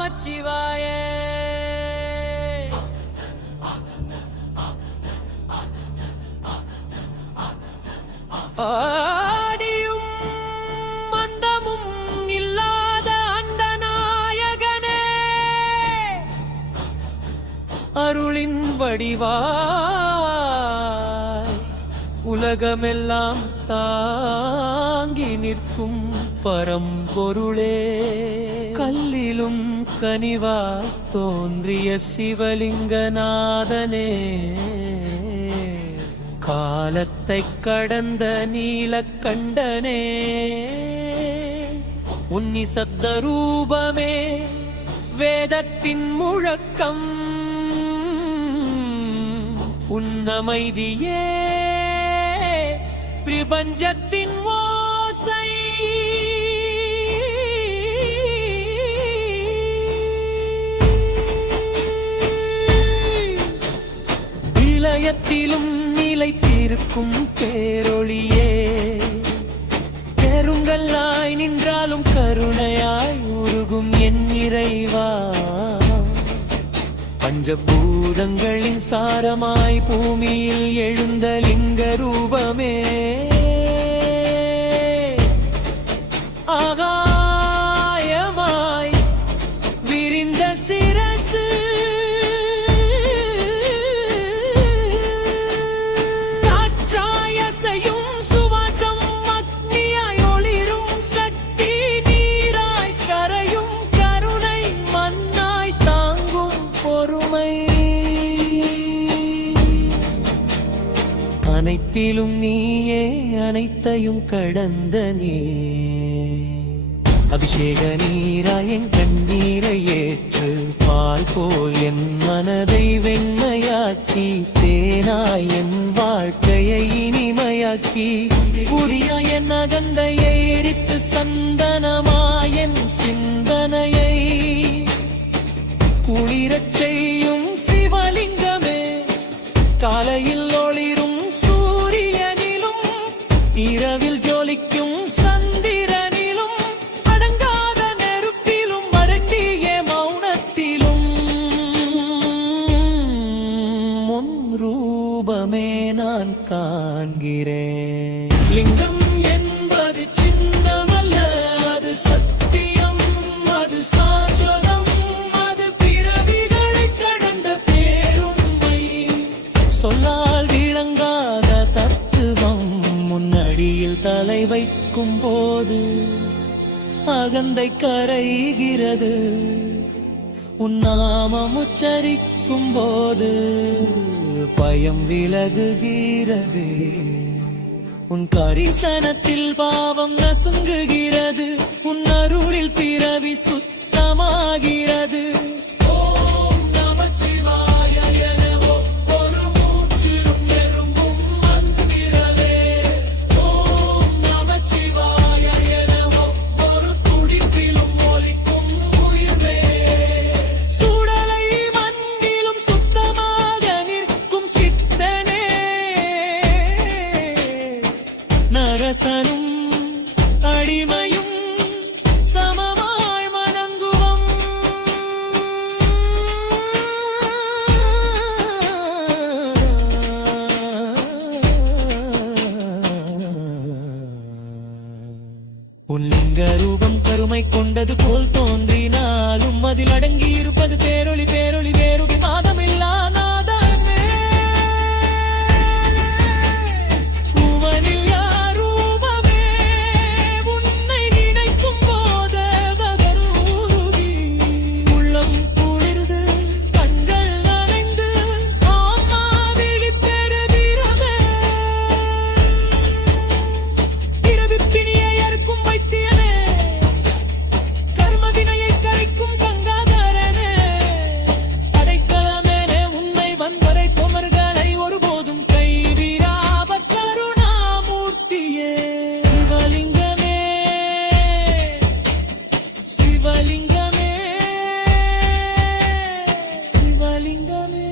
நமச்சிவாய. ஆடியும் மந்தமும் இல்லாத அண்டநாயகனே, அருளின் வடிவாய் உலகமெல்லாம் தாங்கி நிற்கும் பரம்பொருளே, கல்லிலும் கனிவாய் தோன்றிய சிவலிங்கநாதனே, காலத்தை கடந்த நீலக்கண்டனே, உன்னி சப்த ரூபமே வேதத்தின் முழக்கம், உன்னமைதியே பிரபஞ்சத்தின் ஓசை. இளையத்திலும் நிலைத்திருக்கும் பேரொளியே, கருங்கல்லாய் நின்றாலும் கருணையாய் உருகும் என் இறைவா, பஞ்சபூதங்களின் சாரமாய் பூமியில் எழுந்த லிங்க ரூபமே, ஆகாயமாய் விரிந்த சிரசு, காற்றாயசையும் சுவாசம், அக்னியாய் ஒளிரும் சக்தி, நீராய் கரையும் கருணை, மண்ணாய் தாங்கும் பொறுமை, அனைத்திலும் நீயே அனைத்தையும் கடந்த நீ, அபிஷேக நீராய் என் கண்ணீரை ஏற்று, பால் போல் என் மனதை வெண்மையாக்கி, தேனாய் என் வாழ்க்கையை இனிமையாக்கி, புதிய என் அகந்தையை எரித்து சந்தனமாய் என் சிந்தனையை குளிரச் செய்யும் சிவலிங்கமே, காலையில் ஒளிரும் சூரியனிலும் இரவில் ஜொலிக்கும் சந்திரனிலும், அடங்காத நெருப்பிலும் அடங்கிய மௌனத்திலும், முன் ரூபமே நான் காண்கிறேன். லிங்கம் என்பது சின்னமல்ல, அது சத்தியம், அது சாஸ்வதம், அது பிறவிகளை கடந்த பேருண்மை, சொல்லால் விளங்காத தத்துவம், முன்னடியில் தலை வைக்கும் போது அகந்தை கரைகிறது, உன் நாமம் உச்சரிக்கும் போது பயம் விலகுகிறது, உன் கரிசனத்தில் பாவம் நசுங்குகிறது, உன் அருளில் பிறவி சுத்தமாகிறது. ஓம் நமச்சிவாய என ஒவ்வொரு மூச்சிலும் எறும்பும் மந்திரமே, ஓம் நமச்சிவாய என ஒவ்வொரு துடிப்பிலும் ஒலிக்கும் உயிர்வே, சுடலை மண்ணிலும் சுத்தமாக நிற்கும் சித்தனே, நரசனும் அடிமையும் சமமாய் வணங்குவம், உன் லிங்க ரூபம் கருமை கொண்டது போல் தோன்றினாலும், அதில் அடங்கி இருப்பது பேரொளி, பேரொளி வேறுடி மாதமில்லா நாதமே, பூவனில் யார் ரூபமே, உன்னை நினைக்கும் போது பகருகி, உள்ளம் குளிர்ந்து கண்கள் நனைந்து ஆன்மா விழிப்பெறுகிறதே, இரவிப்பிணியை அறுக்கும் வைத்தியனே, கர்ம வினையை கரைக்கும் கங்காதரனே, அடைக்கலமேனே உன்னை வந்தரை தொமர்களை ஒருபோதும் கைவிடாத கருணாமூர்த்தியே, சிவலிங்கமே, சிவலிங்கமே, சிவலிங்கமே,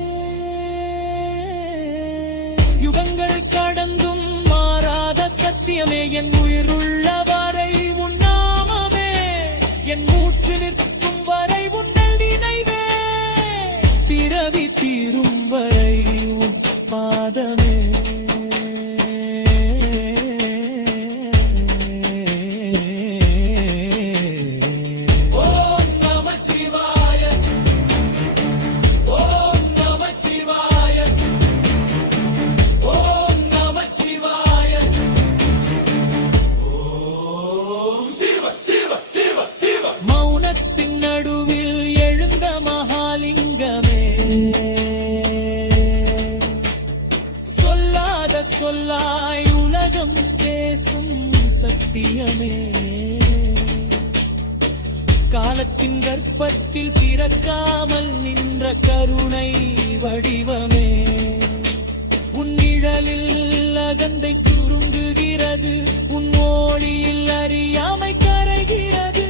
யுகங்கள் கடந்தும் மாறாத சத்தியமே, என் உயிருள்ள வரை உன் நாமமே, என் மூச்சு நிற்கும் வரை உன்னை பிறவி தீரும் வரை உன் பாதமே மௌனத்தின் நடுவில் எழுந்த மகாலிங்கமே சொல்லாத சொல்லாய் உலகம் பேசும் சத்தியமே காலத்தின் கர்ப்பத்தில் பிறக்காமல் நின்ற கருணை வடிவமே உன் நிழலில் அகந்தை சுருங்குகிறது உன் மொழியில் அறியாமை கரைகிறது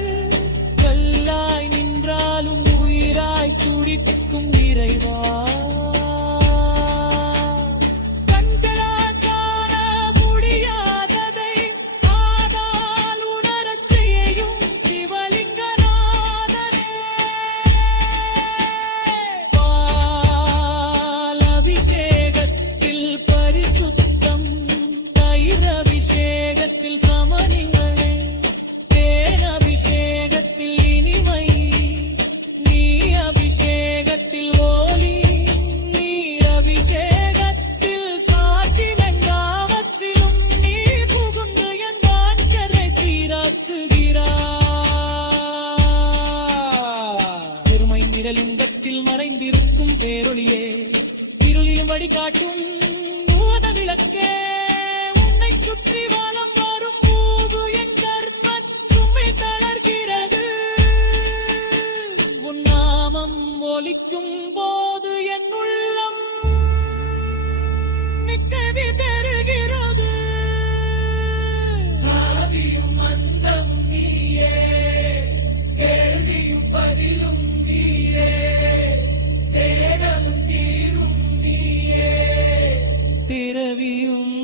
கல்லாய் நின்றாலும் உயிராய் துடிக்கும் இறைவா கண்களால் காண முடியாததை காதால் உணரச் செய்யும் சிவலிங்கநாதனே பால் அபிஷேகத்தில் பரிசுத்தம் தயிர் அபிஷேகத்தில் சமநிலை தேன் அபிஷேகத்தில் இனிமை நீ அபிஷேகத்தில் ஒளி நீர் அபிஷேகத்தில் சாத்தினங்காவற்றிலும் நீ புகுந்து என் வான்கரை சீராக்குகிறாய் பெருமை நிழலின்பத்தில் மறைந்திருக்கும் பேரொளியே இருளிலும் வழிகாட்டும் பூத விளக்கே உன்னை சுற்றி வாழம் வரும் போது என் கர்மம் சுமை தளர்கிறது உன் நாமம் ஒலிக்கும் போது என் உள்ளம் நிக்கவி தருகிறது ஆதியும் அந்தமும் நீயே கேள்வியும் பதிலும் நீயே தேடலும் தீரும் நீயே திரவியும்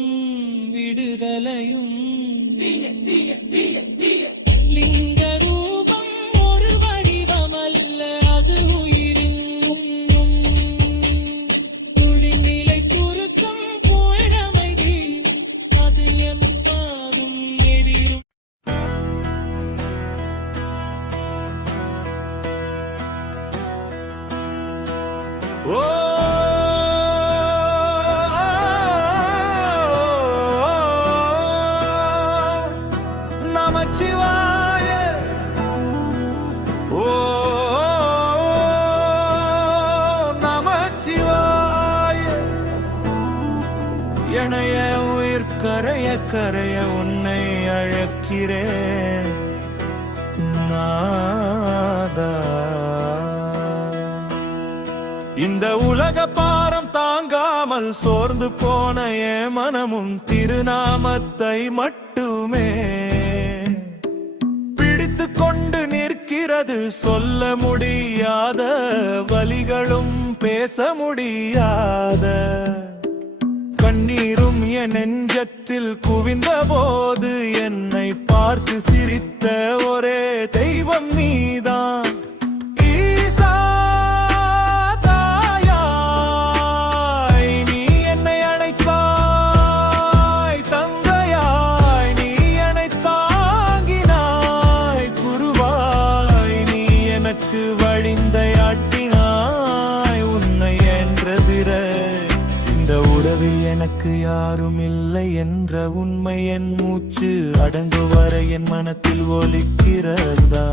விடுதலையும் லிங்க ரூபம் ஒரு வடிவமல்ல அது உயிரின் குளிநிலை குறுக்கம் புயலமைதி அது எம்பாதும் எதிரும் ஓ நமச்சிவாய ஓ நமச்சிவாய எனைய உயிர் கரைய கரைய உன்னை அழைக்கிறேன் நாதா இந்த உலக பாரம் தாங்காமல் சோர்ந்து போன என் மனமும் திருநாமத்தை மட்டுமே பிடித்து கொண்டு நிற்கிறது சொல்ல முடியாத வலிகளும் பேச முடியாத கண்ணீரும் என் நெஞ்சத்தில் குவிந்த போது என்னை பார்த்து சிரித்த ஒரே தெய்வம் நீதான் ஈசா தாயாய் நீ என்னை அழைத்தாய் தந்தையாய் நீ என்னை தாங்கினாய் குருவாய் நீ எனக்கு வழிந்தையாட்டினாய் உன்னை என்றதிர இந்த உறவில் எனக்கு யாரும் இல்லை என்ற உண்மை என் மூச்சு அடங்கு வரை என் மனத்தில் ஒலிக்கிறதா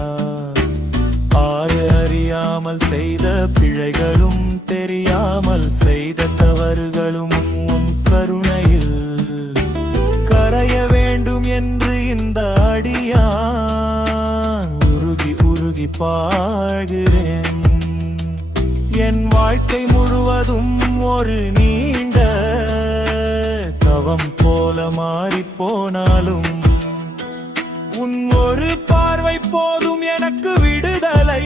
அறியாமல் செய்த பிழைகளும் தெரியாமல் செய்த தவறுகளும் உன் கருணையில் கரைய வேண்டும் என்று இந்த அடியான் உருகி உருகி பாழ்கிறேன் என் வாழ்க்கை முழுவதும் ஒரு நீண்ட தவம் போல மாறிப் போனாலும் உன் ஒரு பார்வை போதும் எனக்கு விடுதலை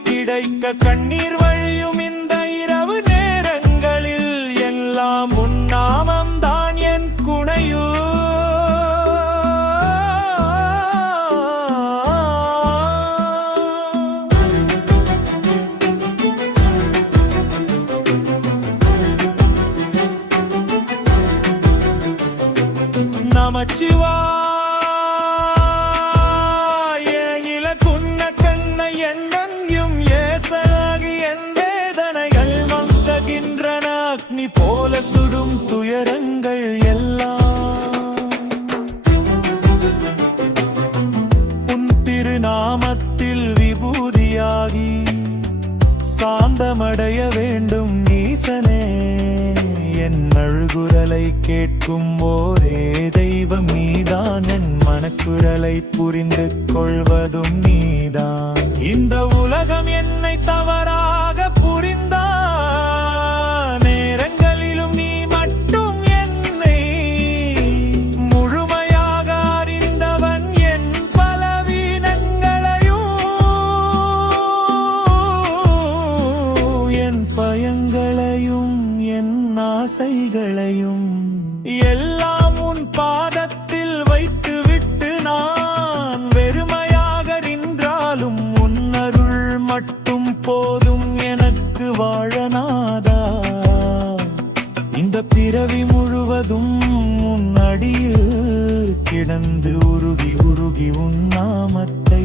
கிடைக்க கண்ணீர் வழியும் இந்த இரவு நேரங்களில் எல்லாம் உன் நாமம் தான் என் குணையோ எண்ணங்களை புரிந்து கொள்வதும் நீதான். இந்த உலகம் என்னை தவறாக புரிந்தான் நேரங்களிலும் நீ மட்டும் என்னை முழுமையாக அறிந்தவன். என் பலவீனங்களையும் என் பயங்களையும் என் ஆசைகளையும் எல்லாம் உன் பாதத்தில் வைத்துவிட்டு நான் வெறுமையாக நின்றாலும் உன் அருள் மட்டும் போதும் எனக்கு வாழநாதா. இந்த பிறவி முழுவதும் உன் அடியில் கிடந்து உருகி உருகி உன் நாமத்தை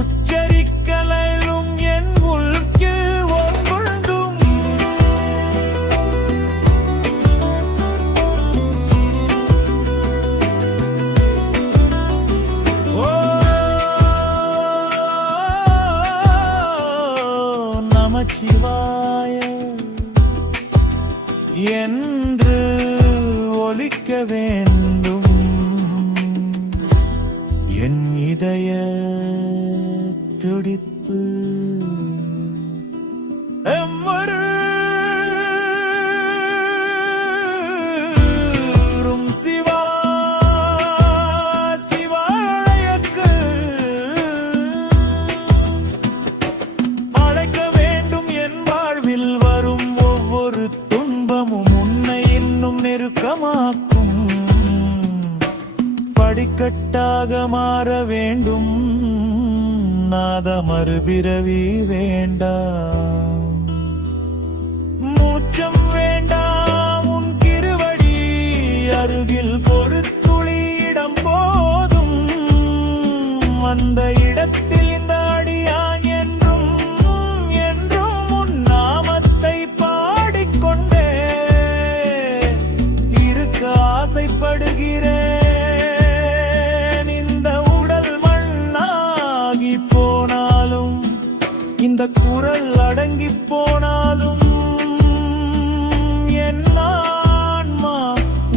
உச்சரிக்கலும் என் உள்க்கு ஒன்றும். ஓ நமச்சிவாய என்று ஒலிக்க வேண்டும் என் இதய துடிப்பு. எம்மரும் சிவா சிவாயக்கு அழைக்க வேண்டும். என் வாழ்வில் வரும் ஒவ்வொரு துன்பமும் உன்னை இன்னும் நெருக்கமாக்கும் படிக்கட்டாக மாற வேண்டும். நாத மறுபிறவி வேண்டாம், மூச்சம் வேண்டாம். உன் கிருவடி அருகில் பொறுத்துளி இடம் போதும். அந்த இடத்தில் இந்த அடியான் என்றும் என்றும் உன் நாமத்தை பாடிக்கொண்டே இருக்க ஆசைப்படுகிறேன். இந்த குரல் அடங்கி போனாலும் என் ஆன்மா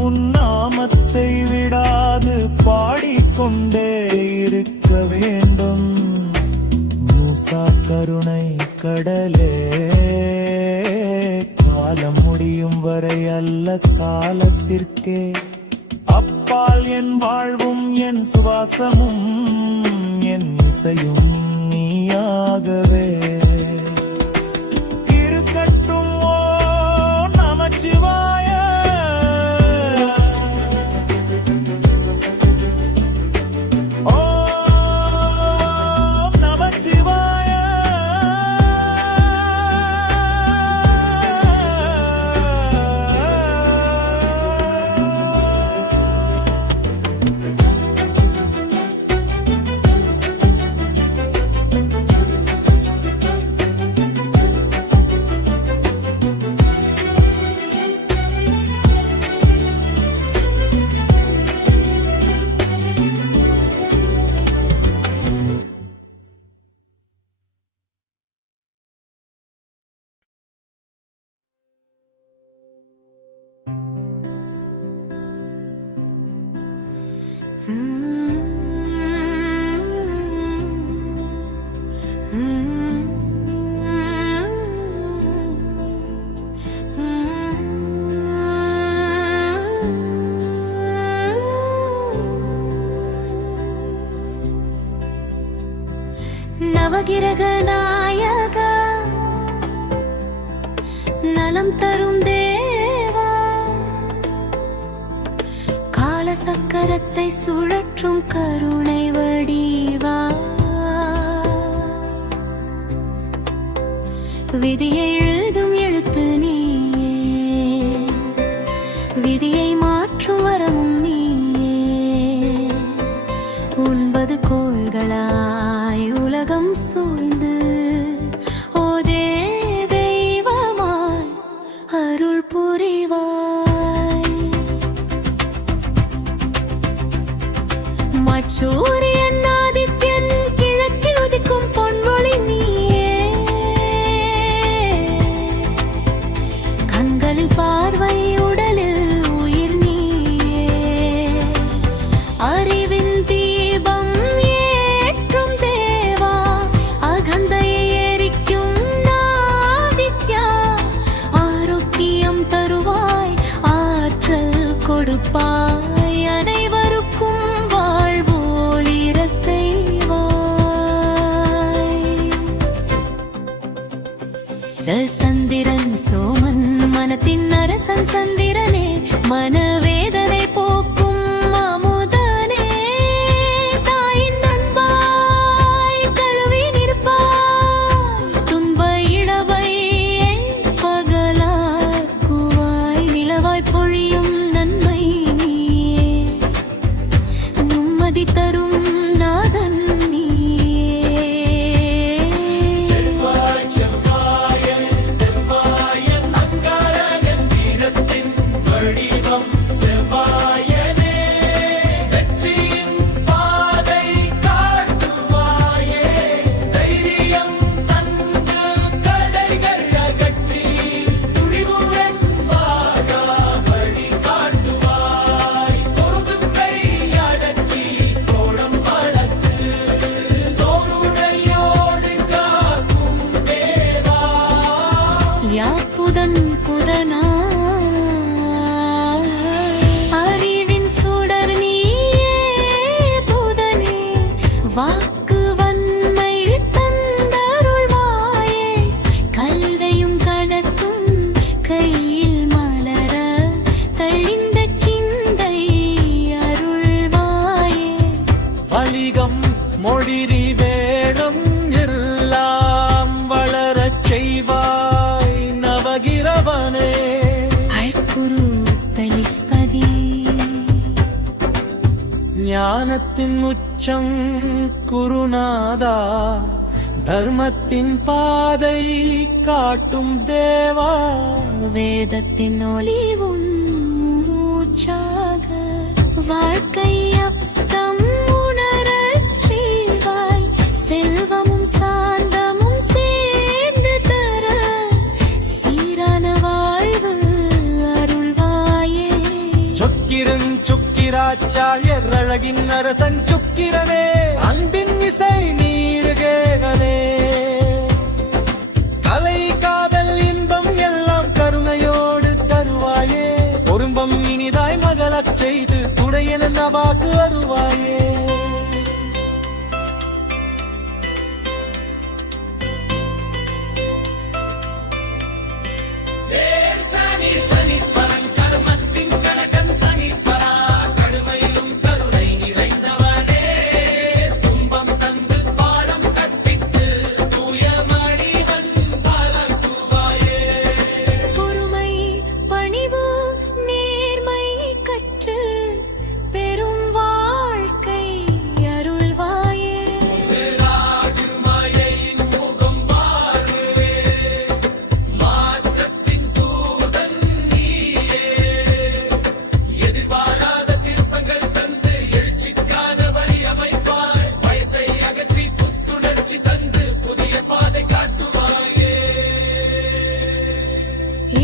உன் நாமத்தை விடாது பாடிக்கொண்டே இருக்க வேண்டும். மூசா கருணை கடலே காலம் முடியும் வரை அல்ல காலத்திற்கே அப்பால் என் வாழ்வும் என் சுவாசமும் என் இசையும் நீயாகவே இருக்கட்டும். ஓ நமச்சிவாய ஓம் நமச்சிவாய. நவகிரக நாயக நலம் தரும் தேவா, கால சக்கரத்தை சுழற்றும் கருணை வடிவா, விதியை எழுதும் எழுத்து நீயே, விதியை மாற்றும் வரமும் நீயே. 9 கோள்களாய் உலகம் சூழ்ந்து ஓதே தெய்வமாய் அருள் புரிவாய். மச்சூரியன் ஆதித்யன் கிழக்கில் உதிக்கும் பொன்மொழி நீயே, கண்களில் பார்வை உடலில் உயிர் நீயே. அறிவின் தீபம் ஏற்றும் தேவா அகந்தையை எரிக்கும் ஆதித்யா ஆரோக்கியம் தருவாய் ஆற்றல் கொடுப்பாய் அனைவருக்கும் வாழ்வோளிர செய்வாய் சந்திரன் சோமன் மனத்தின் அரசன் சந்திரனே மனவேதனை போக்கும் அமுதனே தாயின் அன்பாய் தழுவி நிற்பாய் துன்ப இழவை பகலாக்குவாய் நிலவாய் பொழியும் நன்மை நீயே நிம்மதி தரும் நாதன் புதன் புதனா அறிவின் சுடர் நீயே புதனே வாக்கு வன்மை தந்தருள்வாயே கல்வையும் கடக்கும் கையில் மலர தழிந்த சிந்தை அருள்வாயே வலிகம் மொழிரி வேடம் எல்லாம் வளரச் செய்வாய் நவகிரவனே அழ்குரு பலிஸ்பதி ஞானத்தின் உச்சம் குருநாதா தர்மத்தின் பாதை காட்டும் தேவா வேதத்தின் ஒளி உன் மூச்சாக வாழ்க்கை அப்தம் உணரச் செய்வாய் செல்வமும் சாந்தமும் சேர்ந்து தர சீரான வாழ்வு அருள்வாயே சொக்கிரன் சுக்கிராச்சாரியர் அழகின் அரசன் சுக்கிரனே அன்பின் இசை நீர்கேகனே கலை காதல் இன்பம் எல்லாம் கருணையோடு தருவாயே குறும்பம் இனிதாய் மகளச் செய்து துடையென வாக்கு வருவாயே பொறுமை பணிவு நேர்மை கற்று பெரும் வாழ்க்கை அருள்வாயே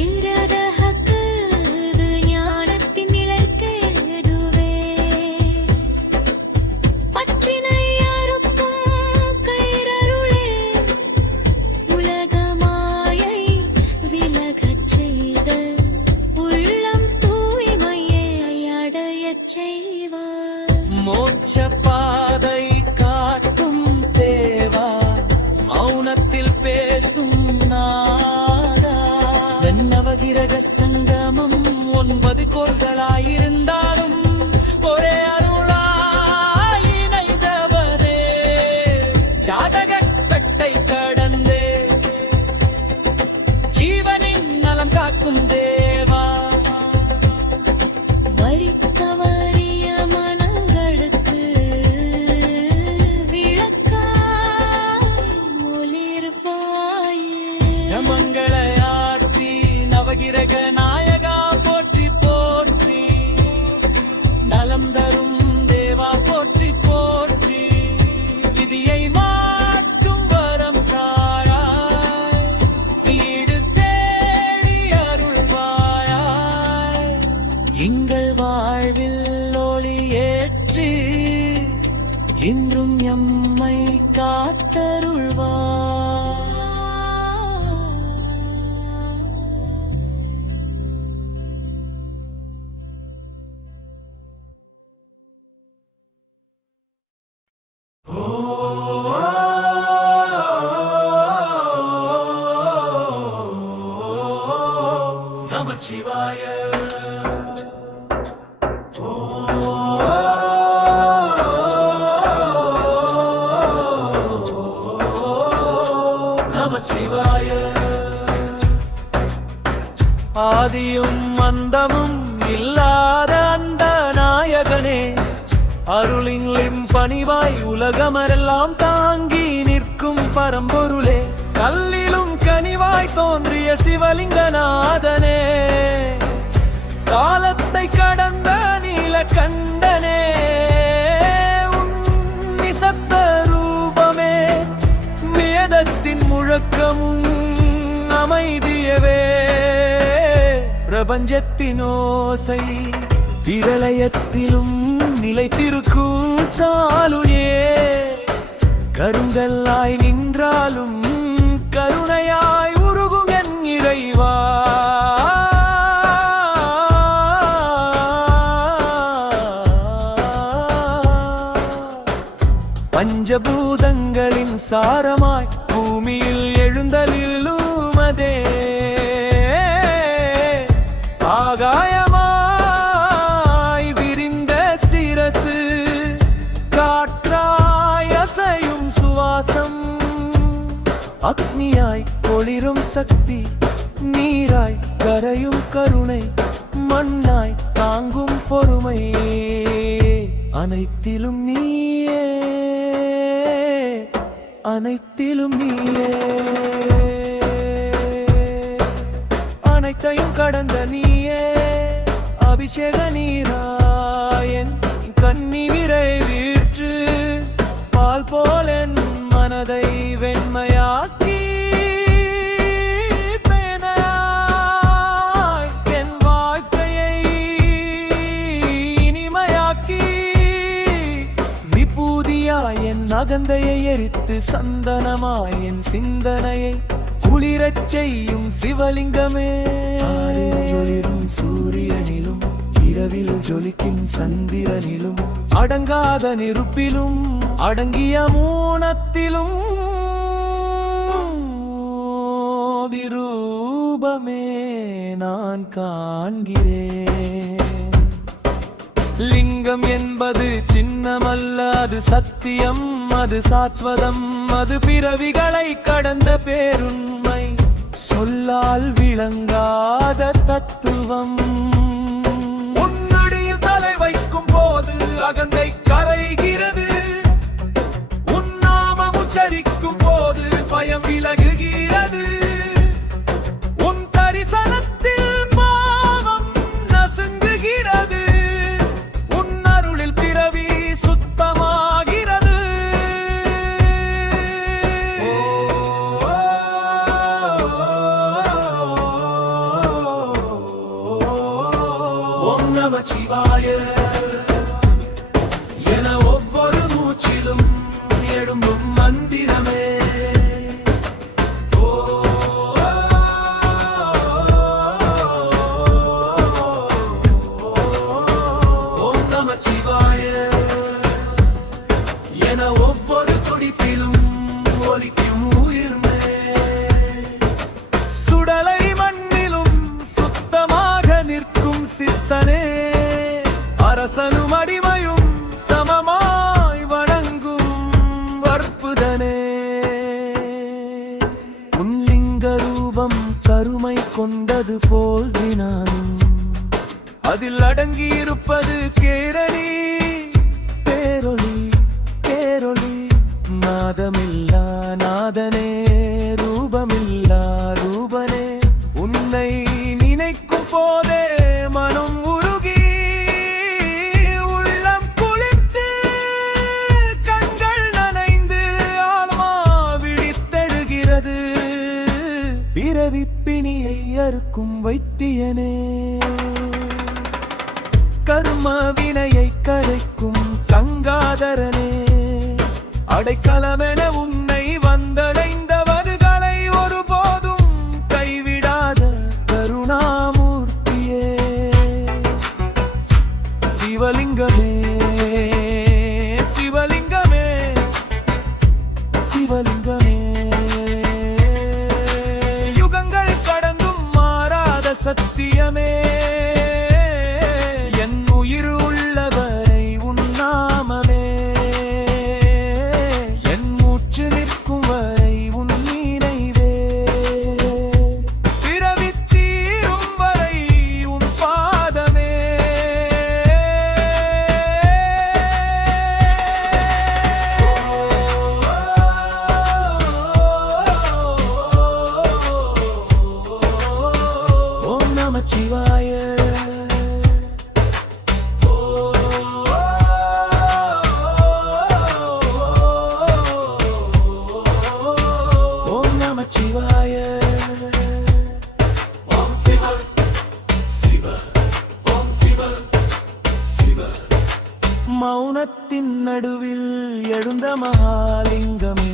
இரதஹக்கு இது ஞானத்தின் நிழற்கேதுவே பற்றினை அறுக்கும் கயிறருளே உலகமாயை விலகச் செய்த உள்ளம் தூய்மையை அடையச் செய்வார் மோட்ச பாதை காட்டும் தேவா மௌனத்தில் பேசும் நாதா வெண்ணவகிரக சங்கமம் 9 கோள்களாயிருந்தாலும் ஒரே அருளாய் இணைந்தவரே ஜாதகத்தட்டை கடந்தே ஜீவனின் நலம் காக்கும் தேவா வழி தவறிய மனங்களுக்கு இன்றும் எம்மை காத்தருள்வார். நமச்சிவாய. நமச்சிவாய. ஆதியும் அந்தமும் இல்லாத அந்த நாயகனே, அருளின் பணிவாய் உலகமரெல்லாம் தாங்கி நிற்கும் பரம்பொருளே, கல்லிலும் கனிவாய் தோன்றிய சிவலிங்கநாதனே, காலத்தை கடந்த நீலகண்டனே, உன் நிசப்த ரூபமே, வேதத்தின் முழக்கமும் அமைதியவே, பிரபஞ்சத்தின் ஓசை பிரளயத்திலும் நிலைத்திருக்கும் தாளுயே, கருங்கல்லாய் நின்றாலும் கருணையாய் உருகும் என் இறைவா. பஞ்சபூதங்களின் சாரமாய் பூமியில் எழுந்தருளுமதே, ஆகாயமாய் விரிந்த சிரசு, காற்றாய் அசையும் சுவாசம், அக்னியாய் ஒளிரும் சக்தி, நீராய் கரையும் கருணை, மண்ணாய் தாங்கும் பொறுமை, அனைத்திலும் நீயே, அனைத்திலும் நீயே, அனைத்தையும் கடந்த நீயே, அபிஷேக நீராயன் கண்ணி விரை வீற்று, பால் போல் என் மனதை வெண்மையாக்கி, பேனாய் என் வாழ்க்கையை இனிமையாக்கி, விபூதியாய் என் அகந்தையை எரித்து, சந்தனமாய் என் சிந்தனையை குளிரச் செய்யும் சிவலிங்கமே, ஜொலிரும் சூரியனிலும் இரவில் ஜொலிக்கும் சந்திரனிலும், அடங்காத நெருப்பிலும் அடங்கிய மூனத்திலும் விரூபமே நான் காண்கிறேன். லிங்கம் என்பது சின்னமல்ல, அது சத்தியம், அது சாஸ்வதம், அது பிறவிகளை கடந்த பேருண்மை, சொல்லால் விளங்காத தத்துவம். உன்னடியில் தலை வைக்கும் போது அகந்தை கரைகிறது, உன் நாமம் உச்சரிக்கும் போது பயம் விலகுகிறது, உன் தரிசனத்தில் பாவம் நசுங்குகிறது, உன் அருளில் பிறவி சுத்தமாகிறது. ஓம் நமச்சிவாய என ஒவ்வொரு மூச்சிலும் எழும்பும் மந்திரமே, ஓம் நமச்சிவாய என ஒவ்வொரு துடிப்பிலும் ஒலிக்கும் உயிர்மே, சுடலை மண்ணிலும் சுத்தமாக நிற்கும் சித்தனே, அரசனும் அடிமையும் சமமாய் வணங்கும் அற்புதனே, உன் லிங்க ரூபம் கருமை கொண்டது போல் தினானும், அதில் அடங்கியிருப்பது கேரணி பேரொளி, கேரொளி, நாதமில்லா நாதனே, ரூபமில்லா ரூபனே, உன்னை நினைக்கும் போதே மனம் உருகி, உள்ளம் குளிர்த்து, கண்கள் நனைந்து, ஆன்மா விழித்தெழுகிறது, பிறவி பிணியை அறுக்கும் வைத்தியனே, கர்ம வினையை கரைக்கும் கங்காதரனே, அடைக்கலமென உன்னை வந்தடைந்தவர்களை ஒருபோதும் கைவிடாத கருணாமூர்த்தியே சிவலிங்கமே சிவலிங்கமே சிவலிங்கமே யுகங்கள் கடந்தும் மாறாத சத்தியமே என் உயிர் உள்ளவரை உன் நாமமே என் மூச்சு நிற்கும் வரை உன் நினைவே பிறவி தீரும் வரை உன் பாதமே ஓம் நமச்சிவாய ஓம் நமச்சிவாய ஓம் சிவ சிவ ஓம் சிவ சிவ மௌனத்தின் நடுவில் எழுந்த மகாலிங்கமே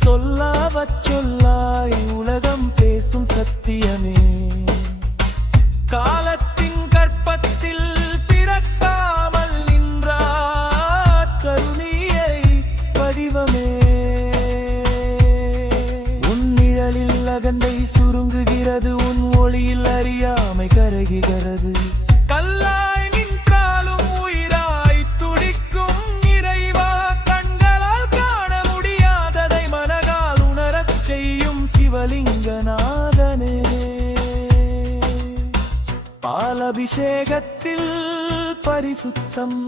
சொல்லாவச் சொல்லாய் உலகம் பேசும் சத்தியமே காலத்தின் கற்பத்தில் பிறக்காமல் நின்றார் கருணியை வடிவமே உன் நிழலில் அகந்தை சுருங்குகிறது உன் ஒளியில் அறியாமை கருகுகிறது கல்லாய் நின்றாலும் உயிராய் துடிக்கும் இறைவா கண்களால் காண முடியாததை மனதால் உணரச் செய்யும் சிவலிங்கநாதனே பாலபிஷேகத்தில் பரிசுத்தம்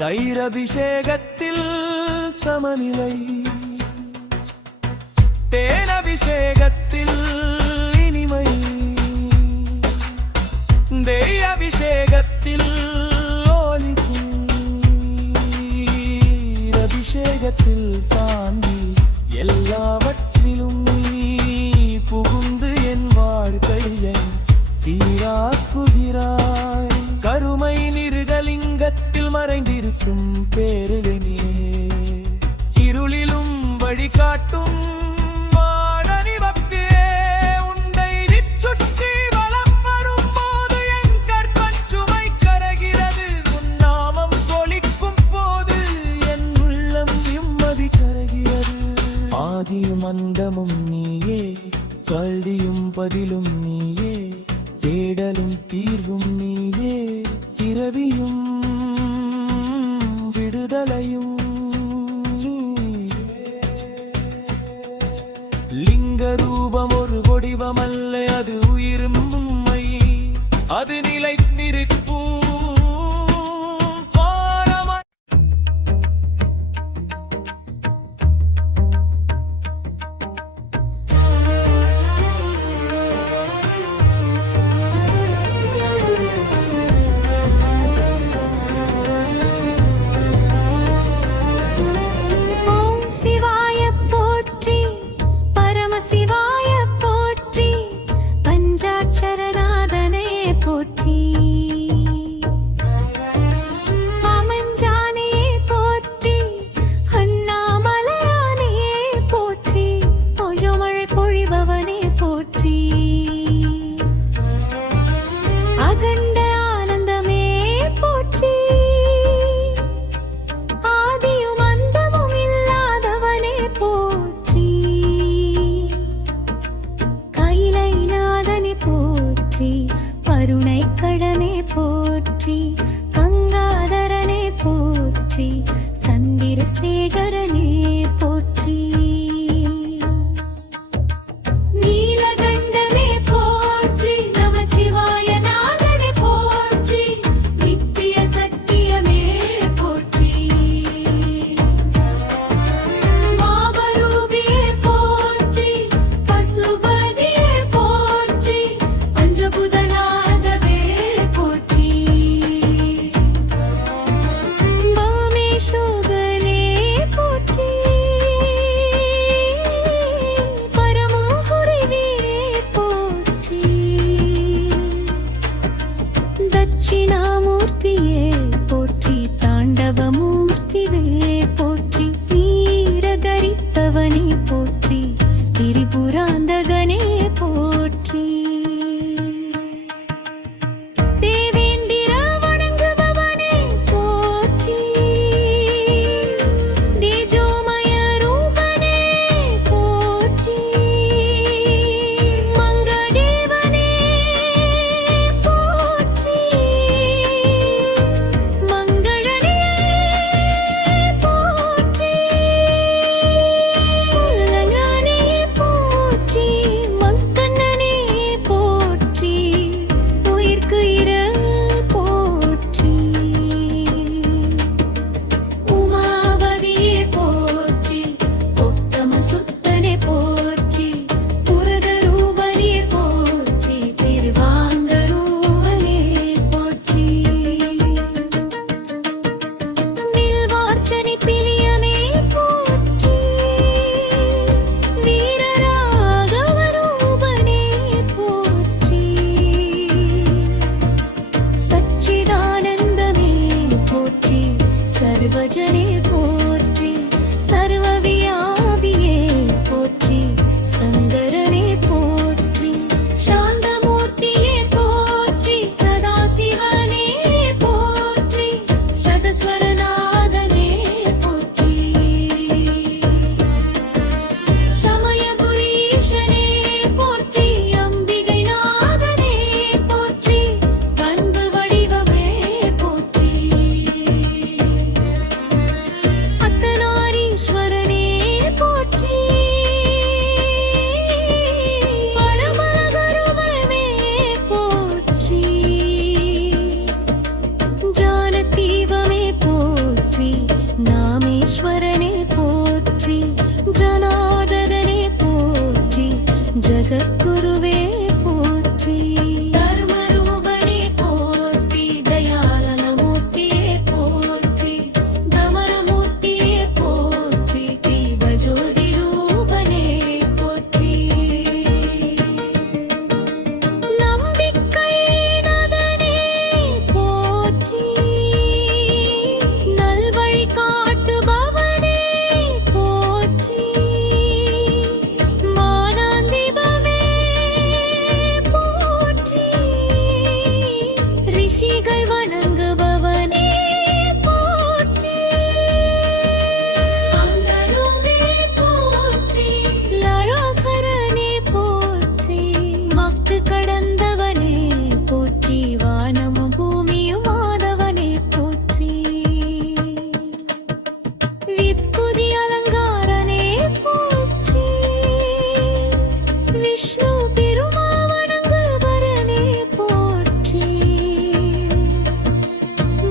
தைரபிஷேகத்தில் சமநிலை தேனபிஷேகத்தில் இனிமை தேயபிஷேகத்தில் ஒளிக்கும் அபிஷேகத்தில் சாந்தி எல்லாவற்றிலும் நீ புகுந்து என் வாழ்க்கையை சீராக்குகிறாய் கருமை நிருகலிங்கத்தில் மறைந்திருக்கும் பேரிலே இருளிலும் வழிகாட்டும் வானனி பக்தியே உன்னை சுற்றி வலம் வரும்போது என் கற்பச்சுமை கரகிறது உன் நாமம் ஒலிக்கும் போது என் உள்ளம் நிம்மதி கரகிறது ஆதியும் அந்தமும் நீயே கல்வியும் பதிலும் நீயே தேடலும் தீர்வும் நீயே பிறவியும் விடுதலையும் லிங்க ரூபம் ஒரு வடிவமல்ல அது உயிரும் உண்மை அது நிலைத்திருக்கும் பாரமாய் ஓம் சிவாய போற்றி பரமசிவாய போற்றி பஞ்சாட்சரநாதனே போற்றி பஜனே போற்றி சர்வவியாபியே போற்றி சங்கரனே போற்றி சாந்தமூர்த்தியே போற்றி சதாசிவனே போற்றி சதஸ்வரநாதனே போற்றி சமயபுரீஷனே போற்றி அம்பிகை நாதனே போற்றி அன்பு வடிவமே போற்றி அத்தனாரீஸ்வரனே போற்றி பரமகுருவே போற்றி ஜானதீபமே போற்றி நாமேஸ்வரனே போற்றி ஜனார்தனே போற்றி ஜகத்குருவே போற்றி தர்மரூபனே போற்றி தயாளனமூர்த்தியே போற்றி தமரமூர்த்தியே போற்றி தீபஜோதி ரூபனே போற்றி நம்பிக்கை நதனே போற்றி நல்வழி காட்டுபவனே போற்றி மானாந்திபமே போற்றி ரிஷிகள் வணங்குபவனே போற்றி அங்கருமே போற்றி லரோகரனே போற்றி மக்கு கடந்தவனே போற்றி வானமும் பூமியும் ஆதவனே போற்றி விப்புதி அலங்காரனே போற்றி விஷ்ணு திருமாவணங்குபவனே போற்றி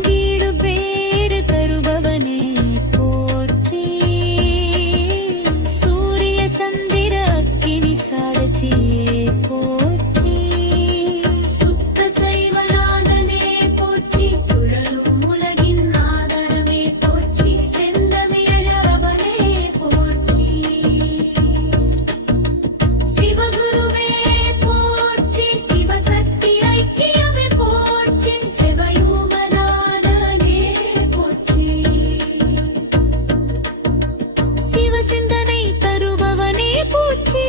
வீடு பேறு தருபவனே போற்றி சூரிய சந்திர அக்கினி சாட்சியே போற்றி சுத்த சைவநாதனே போற்றி சுழலும் உலகின் ஆதாரமே போற்றி செந்தமிழவனே போற்றி சிவகுருவே போற்றி சிவசக்தி ஐக்கியமே போற்றி சிவயோகநாதனே போற்றி சிவசிந்தனை தருபவனே போற்றி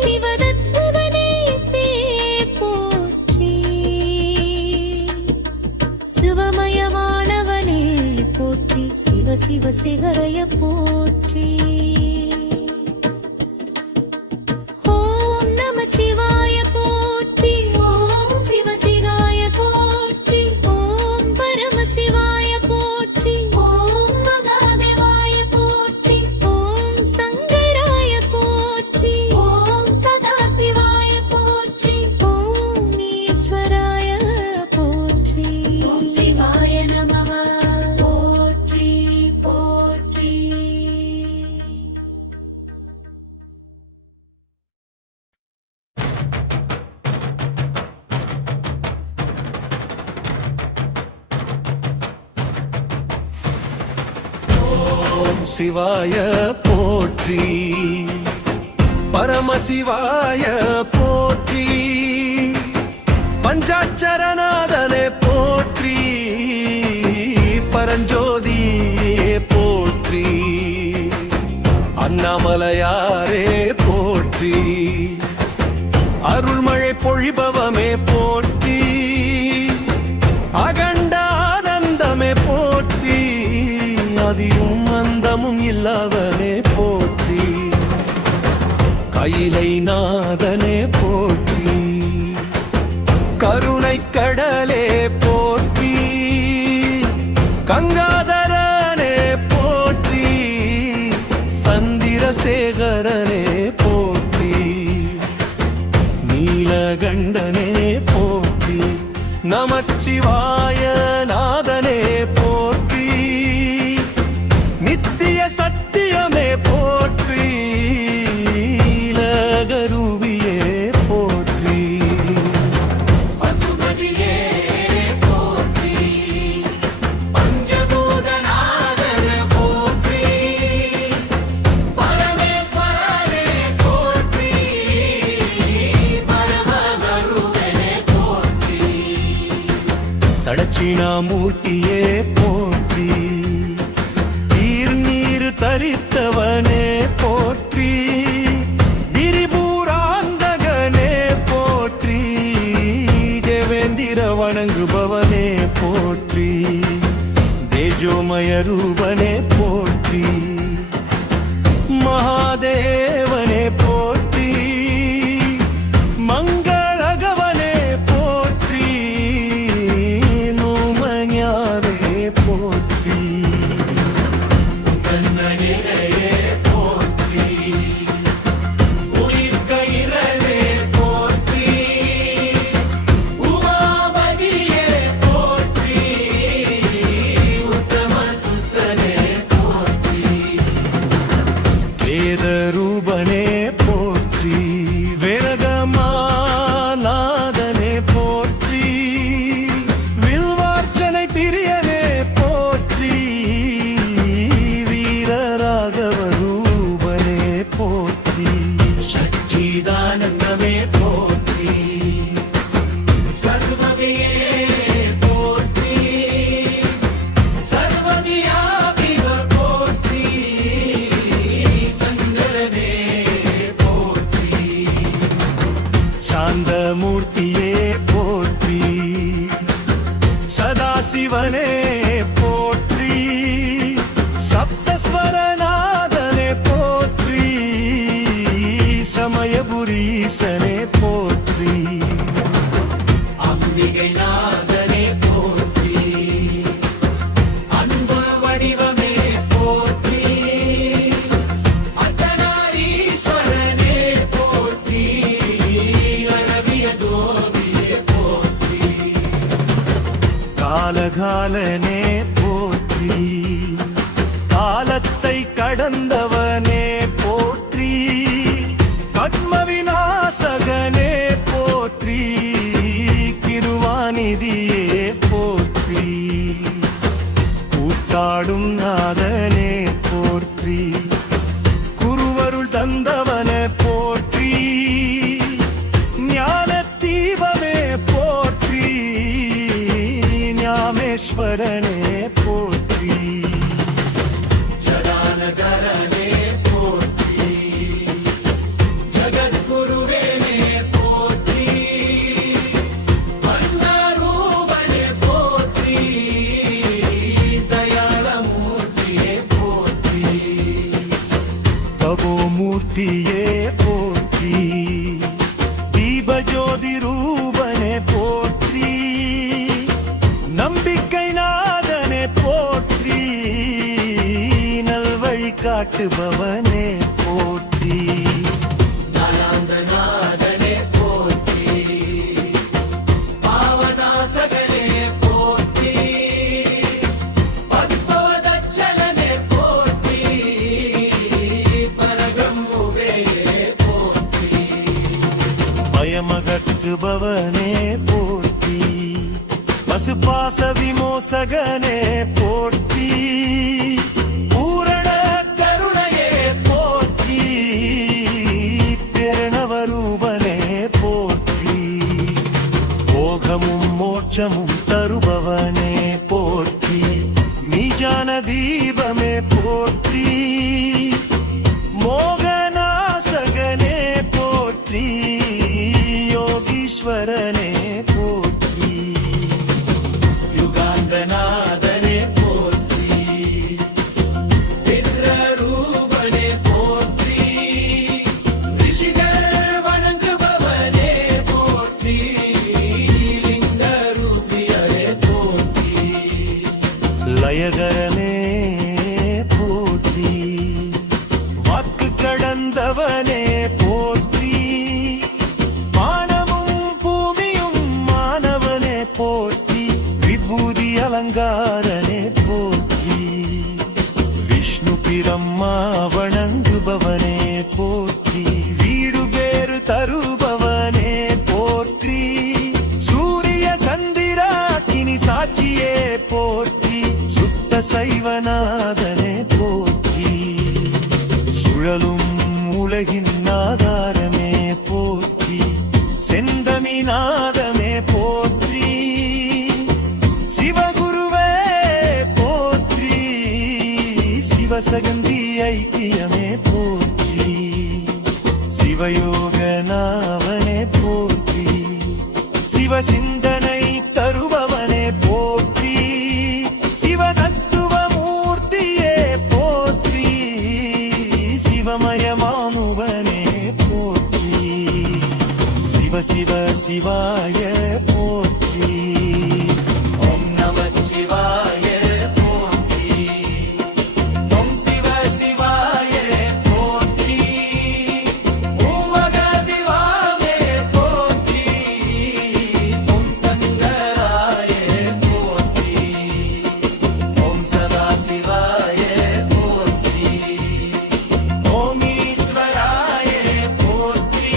சிவதத்துவனே போற்றி சிவமயமானவனே போற்றி சிவ சிவ சிகரய போற்றி ஓம் நம சிவாய போற்றி ஓம் சிவ சிவாய போற்றி ஓம் பரம சிவாய போற்றி ஓம் மகாதேவாய போற்றி ஓம் சங்கராய போற்றி ஓம் சதாசிவாய போற்றி ஓம் ஈஸ்வராய போற்றி ஓம் சிவாய நமः போற்றி போற்றி சிவாய போற்றி பரமசிவாய போற்றி பஞ்சாட்சரநாதனே போற்றி பரஞ்சோதியே போற்றி அண்ணாமலையாரே போற்றி அருள்மழை பொழிபவமே போற்றி அகண்டானந்தமே போற்றி அதியும் அந்தமும் இல்லாதனே போற்றி கைலை நாதனே போற்றி கருணை கடலே போற்றி கங்காதரனே போற்றி சந்திரசேகரனே போற்றி நீலகண்டனே போற்றி நமச்சிவாய நாதனே போற்றி நித்திய சத்தியமே போற்றி லகருவியே போற்றி பசுபதியே போற்றி பஞ்சபூதநாதன போற்றி பரமேஸ்வரனே போற்றி பரமகுருவே போற்றி தட்சிணாமூர்த்தியே போற்றி நீர் தரித்தவனே போற்றி திரிபுராந்தகனே போற்றி தேவேந்திர வணங்குபவனே போற்றி தேஜோமய ரூபனே போற்றி மகாதேவனே போற்றி மங்களகவனே போற்றி நூமஞானே போற்றி கண்ணனிலே போற்றி உயிர்கயிறனே போற்றி உமாபதியே போற்றி உத்தம சுத்தனே போற்றி வேதரூபனே போற்றி வேரகமாநாதனே போற்றி வில்வார்ச்சனை பிரியனே போற்றி வீரராகவ ரூபனே போற்றி சச்சிதானந்தமே போற்றி சர்வவியே போற்றி சர்வவியாபிவ போற்றி சங்கரனே போற்றி சாந்தமூர்த்தியே போற்றி சதாசிவனே போற்றி சப்தஸ்வரநாதனே போற்றி சமயபுரீசனே போற்றி அம்பிகை நாதனே போற்றி அன்பு வடிவமே போற்றி அர்த்தநாரீஸ்வரனே போற்றி அரவிய தோபியே போற்றி காலகாலனே போற்றி காலத்தை கடந்தவனே போற்றி பத்ம விநாசகனே போற்றி கிருவாநிதியே போற்றி கூத்தாடும் நாதனே போற்றி குருவருள் தந்தவனே போற்றி ஞான தீபமே போற்றி ஞாமேஸ்வரனே போற்றி ஜடானகரனே போற்றி ஜகத்குருவேனே போற்றி அன்னரூபனே போற்றி தயாளமூர்த்தியே போற்றி தபோமூர்த்தியே போற்றி தீபஜோதி ரூபனே போற்றி நம்பிக்கை நாதனே போற்றி நல்வழி காட்டுபவனே போற்றி நாதனே போற்றி பாவநாசகனே போற்றி பத்மவதச்சலனே போற்றி பரகம்முவேயே போற்றி பயமகற்றுபவனே போற்றி பசுபாச விமோசகனே போற்றி பூரண கருணையே போற்றி பிரணவரூபனே போற்றி போகமும் மோட்சமும் தருபவனே போற்றி நீஜான தீபமே போற்றி மோகநாசகனே போற்றி யோகீஸ்வரனே போற்றி யுகாந்தநாதனே போற்றி வித்ரரூபனே போற்றி ரிஷிகள் வணங்குபவனே போற்றி லிங்கரூபியரே போற்றி லயகரனே போற்றி வாக்கு கடந்தவனே போற்றி வானமும் பூமியும் மானவனே போற்றி விபூதி அலங்காரனே போற்றி விஷ்ணு பிரம்மா வணங்குபவனே போற்றி வீடு பேரு தருபவனே போற்றி சூரிய சந்திராக்கினி சாட்சியே போற்றி சுத்த சைவநாதனே போற்றி சுழலும் உலகின் ஆதாரமே போற்றி செந்தமிநாதமே போற்றி சிவசகந்தி ஐக்கியமே போற்றி, சிவயோக நாமனே போற்றி, சிவ சிந்தனை தருபவனே போற்றி, சிவ தத்துவ மூர்த்தியே போற்றி, சிவமயமாமுவனே போற்றி, சிவ சிவ சிவாய போற்றி. ஓம் நமः சிவாய போற்றி, ஓம் சிவ சிவாய போற்றி, ஓம் மகதிவாமே போற்றி, ஓம் சங்கராய போற்றி, ஓம் சதாசிவாய போற்றி, ஓம் ஈஸ்வராய போற்றி,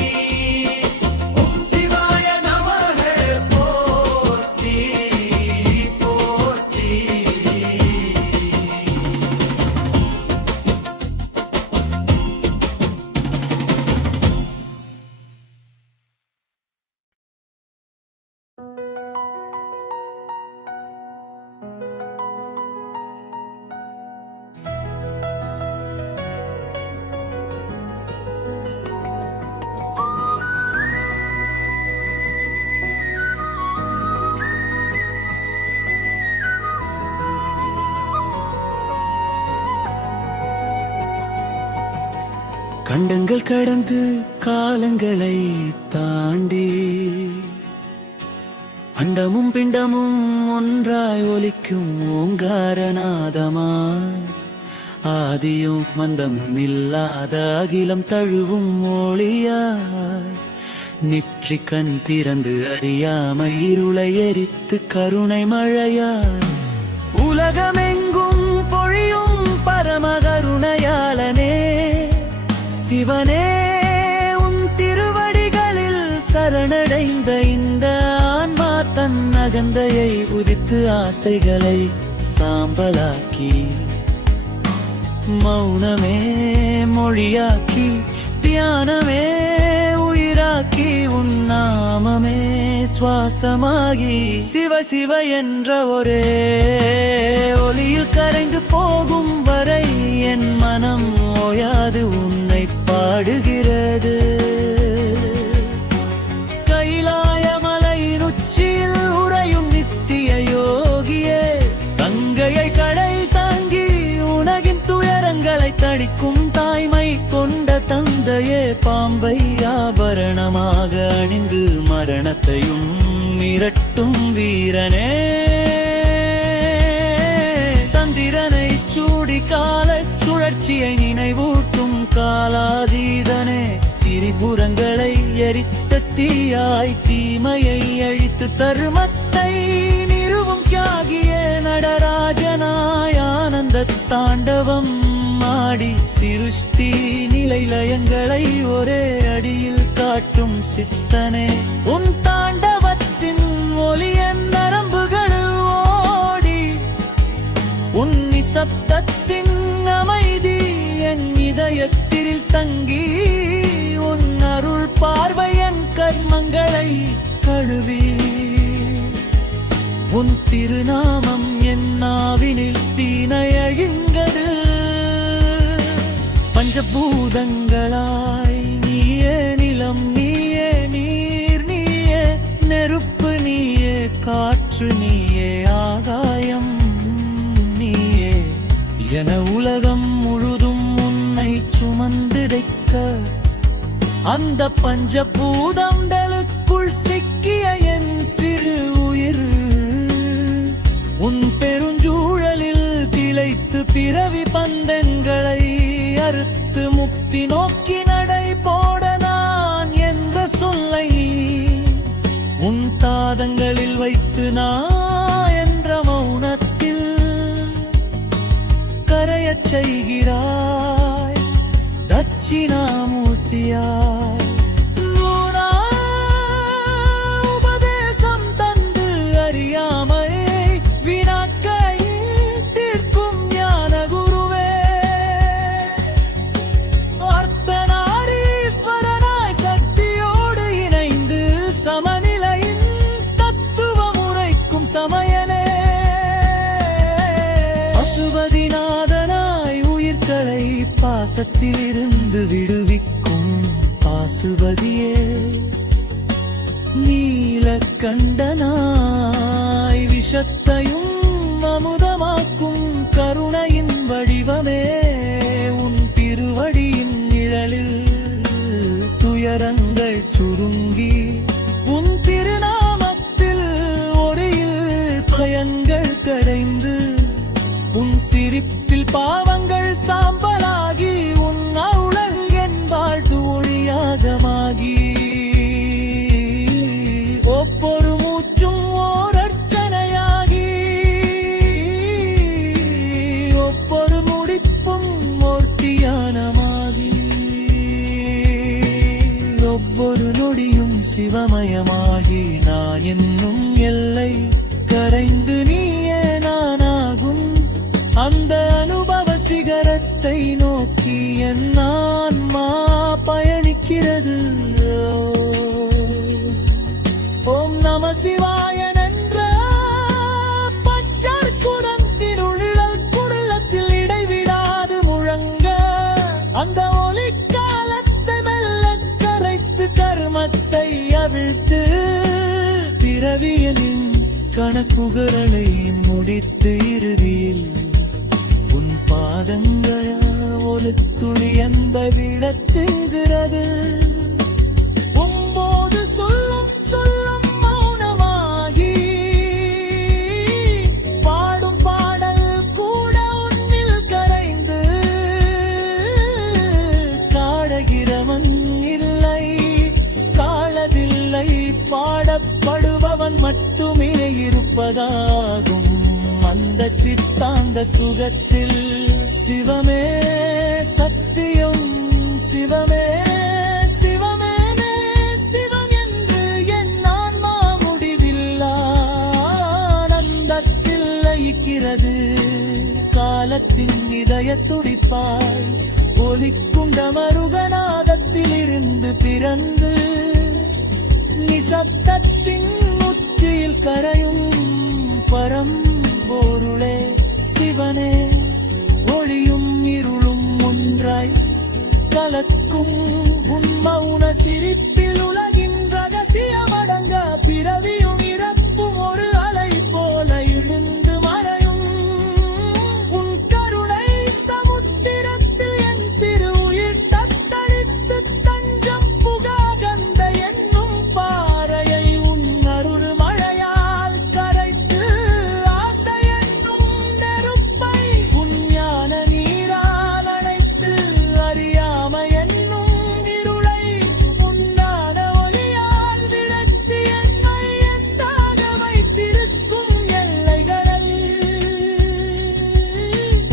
ஓம் சிவாய நமः போற்றி போற்றி. கண்டங்கள் கடந்து காலங்களை தாண்டி அண்டமும் பிண்டமும் ஒன்றாய் ஒலிக்கும் ஓங்காரநாதமாய், ஆதியும் மந்தமும் இல்லாத அகிலம் தழுவும் ஒளியாய், நெற்றி கண் திறந்து அறியாமை இருளை எரித்து கருணை மழையாய், உலகமெங்கும் பொழியும் பரமகருணையாளனே சிவனே, உன் திருவடிகளில் சரணடைந்த இந்த ஆன்மா தன் அகந்தையை உதித்து ஆசைகளை சாம்பலாக்கி, மௌனமே மொழியாக்கி, தியானமே உயிராக்கி, உன் நாமமே சுவாசமாகி, சிவ சிவ என்ற ஒரே ஒளியில் கரைந்து போகும் வரை என் மனம் ஓயாது உன்னை பாடுகிறது. கைலாய மலையின் உச்சியில் உறையும் நித்திய யோகியே, கங்கையை கடை தாங்கி உலகின் துயரங்களை தடிக்கும் தாய்மை கொண்ட தந்தையே, பாம்பை ஆபரணமாக அணிந்து மரணத்தையும் மிரட்டும் வீரனே, சந்திரனை சூடி கால சுழற்சியை நினைவூட்டும் காலாதீதனே, திரிபுரங்களை எரித்த தீயாய் தீமையை அழித்து தருமத்தை நிறுவும் தியாகியே, நடராஜனாய் ஆனந்த தாண்டவம் ஆடி சிருஷ்டி நிலை லயங்களை ஒரே அடியில் காட்டும் சித்தனே, உன் தாண்டவத்தின் ஒளியன் நரம்புகளில் ஓடி, உன் நிசப்தத்தின் அமைதி என் இதயத்தில் தங்கி, உன் அருள் பார்வை என் கர்மங்களை கழுவி, உன் திருநாமம் என் நாவினில் தீனையழிங்கது. பஞ்சபூதங்களாய் நீயே நிலம், நீயே நீர், நீயே நெருப்பு, நீயே காற்று, நீயே ஆகாயம், நீயே என உலகம் முழுதும் உன்னை சுமந்திருக்க, அந்த பஞ்சபூதங்களுக்குள் சிக்கிய என் சிறு உயிர் உன் பெருஞ்சூழலில் திளைத்து பிறவி பந்தங்களை அறுத்து முக்தி நோக்கி நடை போட நான் என்ற சொல்லை உன் தாதங்களில் வைத்து நான் என்ற மௌனத்தில் கரையச் செய்கிறாய் தட்சிணாமூர்த்தியாய். உபதேசம் தந்து அறியாமை வினாக்கை தீர்க்கும் ஞான குருவே, அர்த்தநாரீஸ்வரனாய் சக்தியோடு இணைந்து சமநிலையின் தத்துவம் உரைக்கும் சமயனே, அசுபதிநாதனாய் உயிர் பாசத்திலிருந்து விடுவிக்கும் பாசுபதியே, நீலக்கண்டனாய் விஷத்தையும் அமுதமாக்கும் கருணையின் வடிவமே, உன் திருவடியின் நிழலில் துயரங்கள் சுருங்கி உன் திருநாமத்தில் ஒளியில் பயன்கள் கடைந்து உன் சிரிப்பில் பாவங்கள் சாம்பலாகி உன் அருளல் என் வாழ்த்து ஒளியாகமாகி ஒவ்வொரு மூச்சும் ஓர் அர்ச்சனையாகி ஒவ்வொரு முடிப்பும் ஓர் தியானமாகி ஒவ்வொரு நொடியும் சிவமயமாகி நான் என்னும் எல்லை கரைந்து நீயே நானாகும் அந்த அனுபவ சிகரத்தை நோக்கி என் ஆன்மா பயணிக்கிறது. ஓம் நம சிவாய என்ற பச்சர் குரத்தின் உள்ளல் குரலத்தில் இடைவிடாது முழங்க அந்த ஒளி காலத்தை மெல்ல கரைத்து கர்மத்தை அவிழ்த்து பிறவியலின் கணக்குகளை முடித்து இறுதியில் உன் பாதங்கள ஒரு துளி எந்த விடத்துகிறது. ஒம்போது சொல்லும் சொல்லும் மௌனமாகி பாடும் பாடல் கூட உன்னில் கரைந்து காடுகிறவன் இல்லை காலதில்லை பாடப்படுபவன் மட்டுமே இருப்பதாகும் அந்த சித்தாந்த சுகத்தில் சிவமே சத்தியம் சிவமே சிவமே சிவம் என்று என் ஆன்மா முடிவில்லா ஆனந்தத்தில் லயிக்கிறது. காலத்தின் இதய துடிப்பாய் ஒலிக்கும் டமருகநாதத்தில் இருந்து பிறந்து நிசப்தத்தின் உச்சியில் கரையும் பரம்பொருளே சிவனே, ஒளியும் இருளும் ஒன்றாய் கலக்கும் உன் மௌன சிரிப்பில் உலகின் ரகசியம் அடங்க பிறவியும் இறப்பும் ஒரு அலை போல இழுந்து மறையும் உன் கருணை சமுத்திரத்தில் என் சிறு உயிர் தத்தளித்து தஞ்சம் புகா கந்த என்னும் பாறையை உன் அருள் மழையால் கரைத்து ஆசை என்னும் நெருப்பை உன் ஞான நீரால் அணைத்து அறியாமை என்னும் இருளை உன்னான ஒளியால் விளக்கி என்னை எந்தாக வைத்திருக்கும் எல்லைகளில்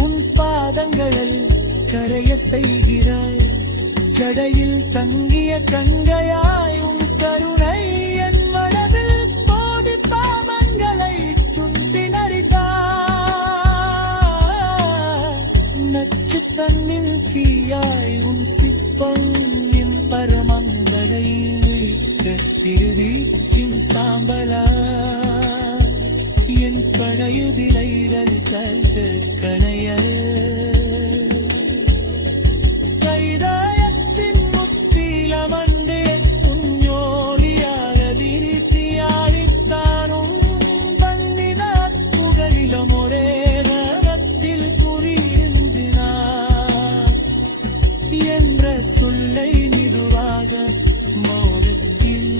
உன் பாதங்களில் கரைய செய்கிறாய். ஜடையில் தங்கிய கங்கையாய் உன் கருணை என் மனதில் கோடி பாவங்களை சுண்டி நரித்தாய். நச்சு தன்னின் தீயாய் உன் சிப்பம் என் பரமங்களை திருவீச்சின் சாம்பலா என் படையுதிலை கணைய கைதாயத்தின் முத்தில மண்டே துஞ்சோலியாக திரித்தியாளித்தானும் வன்னித புகலிலும் ஒரே நகத்தில் குறியிருந்தினார் என்ற சொல்லை நிதுவாக மௌனத்தின்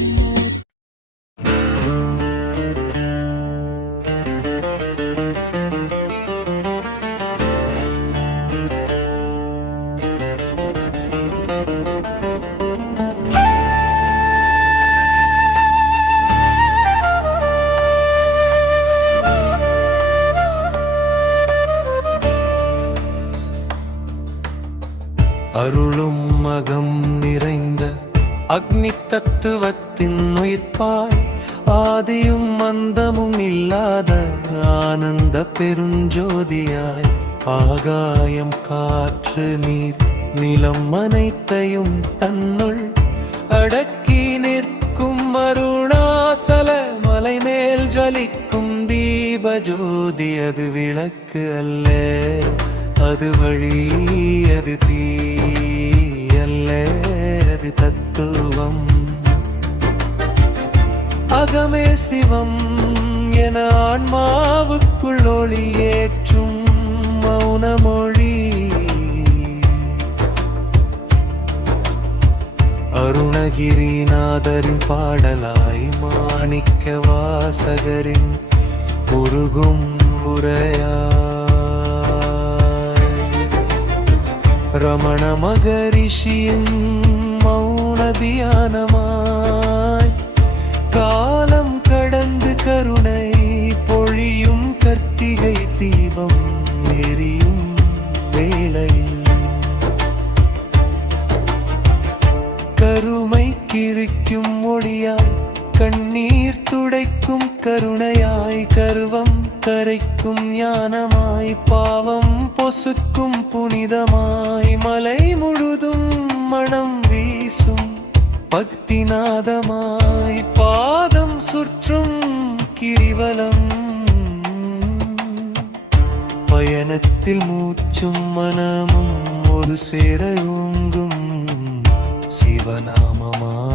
அருளும் மகம் நிறைந்த அக்னி தத்துவத்தின் உயிர்ப்பாய் ஆதியும் மந்தமும் இல்லாத ஆனந்த பெருஞ்சோதியாய் ஆகாயம் காற்று நீர் நிலம் அனைத்தையும் தன்னுள் அடக்கி நிற்கும் அருணாசல மலை மேல் ஜலிக்கும் தீப ஜோதி அது விளக்கு அல்ல அது வழி, அது தீ அல்ல, அது தத்துவம். அகமே சிவம் என ஆன்மாவுக்குள் ஒளி ஏற்றும் மௌனமொழி. அருணகிரிநாதரின் பாடலாய், மாணிக்க வாசகரின் உருகும் உரையாய், ரமண மகரிஷியின் மௌன தியானமாய், காலம் கடந்து கருணை பொழியும் கர்த்திகை தீபம் எரியும் வேளையில், கருமை கிழிக்கும் ஒளியாய், கண்ணீர் துடைக்கும் கருணையாய், கர்வம் கரைக்கும் ஞானமாய், பாவம் பொசுக்கும் புனிதமாய், மலை முழுதும் மனம் வீசும் பக்திநாதமாய், பாதம் சுற்றும் கிரிவலம், பயணத்தில் மூச்சும் மனமும் ஒரு சேர ஓங்கும் சிவநாமமாய்.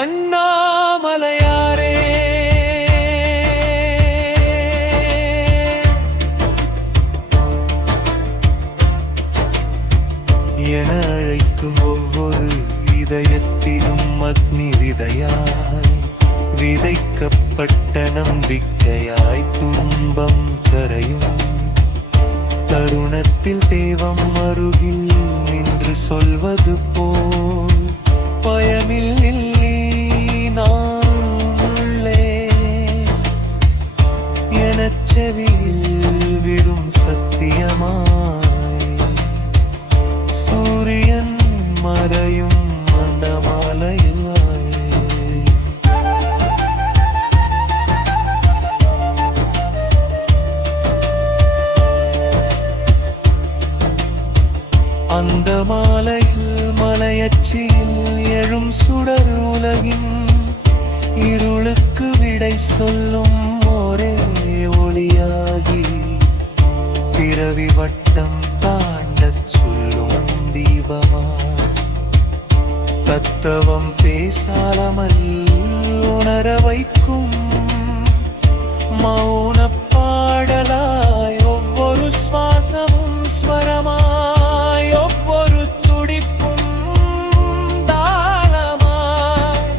அண்ணாமலையாரே என அழைக்கும் ஒவ்வொரு இதயத்திலும் அக்னி விதையாய், விதைக்கப்பட்ட நம்பிக்கையாய், துன்பம் கரையும் தருணத்தில் தேவம் அருகில் நின்று சொல்வது போல், பயமில்லை நான் உள்ளே எனச் செவியில் விடும் சத்தியமாய், சூரியன் மறையும் அண்டமாலையாய். அந்த மாலையில் மலையச்சியில் எழும் சுடர் உலகின் இருளுக்கு விடை சொல்லும் ஒரே ஒளியாகி, பிறவி வட்டம் தாண்டச் சொல்லும் தீபமா, தத்துவம் பேசாமல் உணர வைக்கும் மௌன பாடலாய், ஒவ்வொரு சுவாசமும் ஸ்வரமாய், ஒவ்வொரு துடிப்பும் தாளமாய்,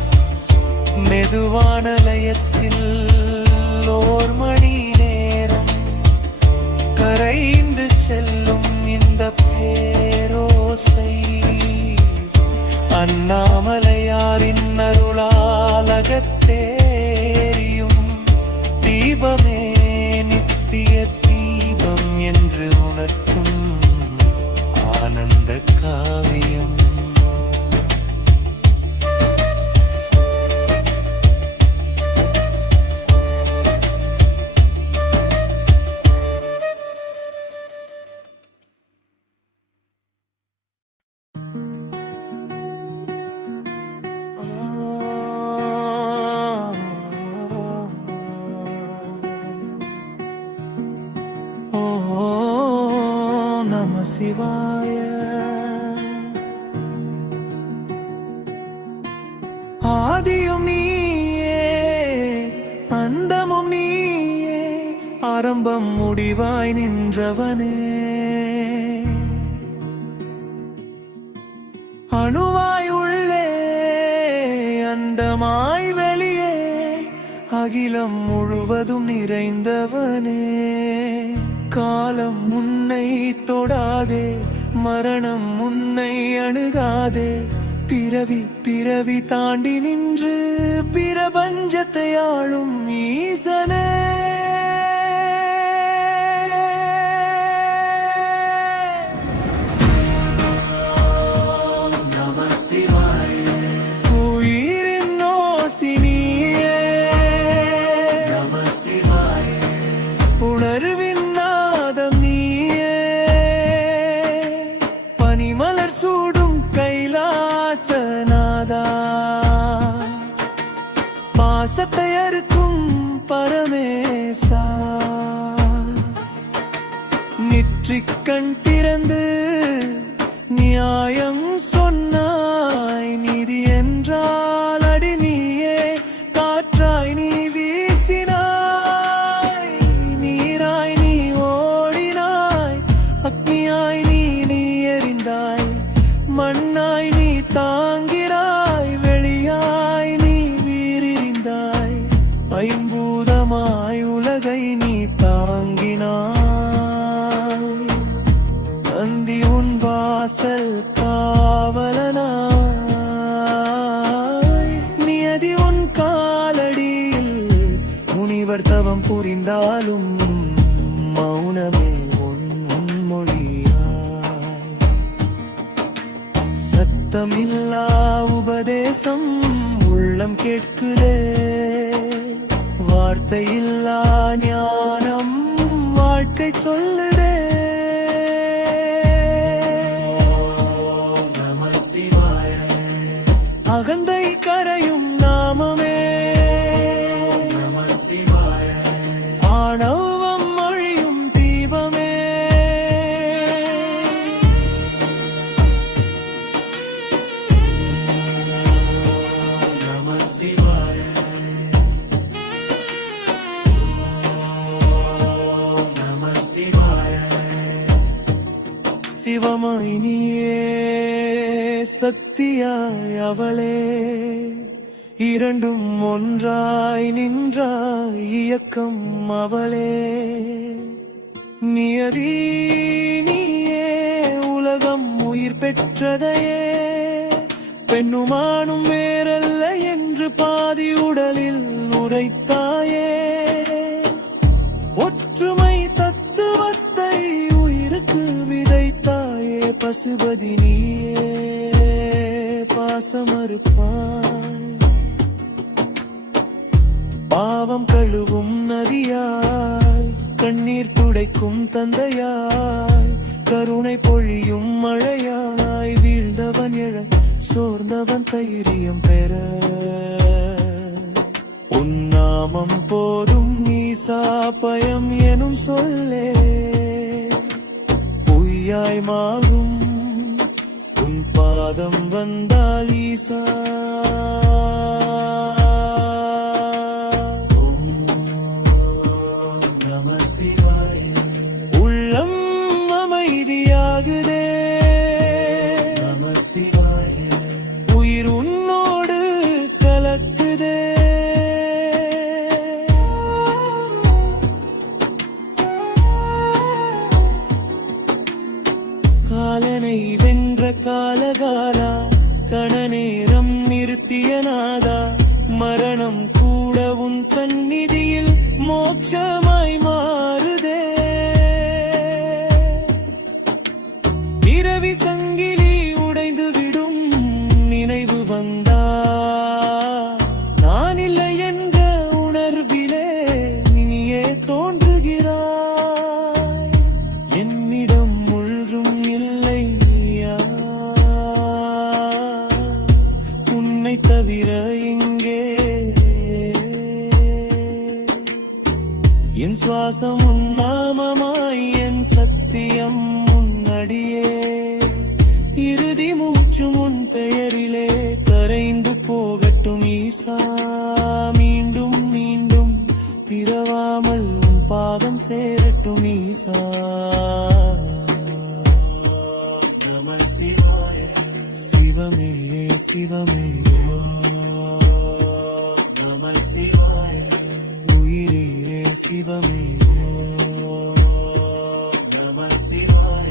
மெதுவான லயத்தில் ஓர் மணி நேரம் கரைந்து செல்லும் இந்த பேரோசை, அண்ணாமலையாரின் அருளால் அகத்தேரியும் தீபமே நித்திய தீபம் என்று உணர்த்தும் ஆனந்த காவியம். நம சிவாய. ஆதியும் நீயே, அந்தமும் நீயே, ஆரம்பம் முடிவாய் நின்றவனே, அணுவாய் உள்ளே அண்டமாய் வெளியே, அகிலம் முழுவதும் நிறைந்தவனே, காலம் உன்னை தொடாதே, மரணம் உன்னை அணுகாதே, பிறவி பிறவி தாண்டி நின்று பிரபஞ்சத்தை ஆளும் ஈசனே. பாசத்தை அறுக்கும் பரமே நெற்றிக் கண் திறந்து நியாயம் சொன்னாய். நீதி என்றால் அடி நீயே காற்றாய் நீ வீசினாய். நீராய் நீ ஓடினாய், அக்னியாய் நீ எறிந்தாய், மண்ணாய் நீ தாங்கிறாய், வெளியாய் நீ வீறிந்தாய். ஐம்பூதமாய் உலகை நீ தாங்கினாய். நந்தி உன் வாசல் காவலனாய். நியதி உன் காலடியில் முனிவர் தவம் புரிந்தாலும் மௌனமே உன் மொழியாய். சத்தமில்லா உபதேசம் உள்ளம் கேட்குதே, வார்த்தையில்லா ஞானம் வாழ்க்கை சொல்லுதே. நம சிவாய. அகந்தை கரையும் நாமமே நம சிவாய. ஆணவம் அழியும் தீபமே நம சிவாய. சிவமாய் நீயே சக்தியாய் அவளே, இரண்டும் ஒன்றாய் நின்றாய் இயக்கம் அவளே. நியதி நீயே உலகம் உயிர் பெற்றதையே, பெண்ணுமானும் வேறல்ல என்று பாதி உடலில் உரைத்தாயே. ஒற்றுமை தத்துவத்தை உயிருக்கு விதைத்தாயே, பசுபதி நீயே பாசமறுப்பாய். பாவம் கழுவும் நதியாய், கண்ணீர் துடைக்கும் தந்தையாய், கருணை பொழியும் மழையாய், வீழ்ந்தவன் எழ சோர்ந்தவன் தைரியம் பெற. உன்னாமம் போதும் ஈசா பயம் எனும் சொல்லே, பொய்யாய் மாறும் உன் பாதம் வந்தால் ஈசா. நம சிவாய. உள்ளம் அமைதியாகுதே நம சிவாய. உயிர் உன்னோடு கலக்குதே. காலனை வென்ற காலகாலா, கணநேரம் நிறுத்திய நாதா, மரணம் கூட உன் சந்நிதியில் மோட்சமாய் மாறுதே. பிறவி சங்கிலி உடைந்து விடும் நினைவு வந்தா, நான் இல்லை என்ற உணர்விலே நீயே தோன்றுகிறாய். என்னிடம் முழுதும் இல்லை உன்னை தவிர இங்கே. என் சுவாசம் உன் நாமமாய், என் சத்தியம் உன்னடியே. இறுதி மூச்சும் உன் பெயரிலே கரைந்து போகட்டும் ஈசா. மீண்டும் மீண்டும் பிறவாமல் உன் பாதம் சேரட்டும் ஈசா. நம சிவாய. சிவமே சிவமே நம சிவாய. உயிரே சிவமே நம சிவாய.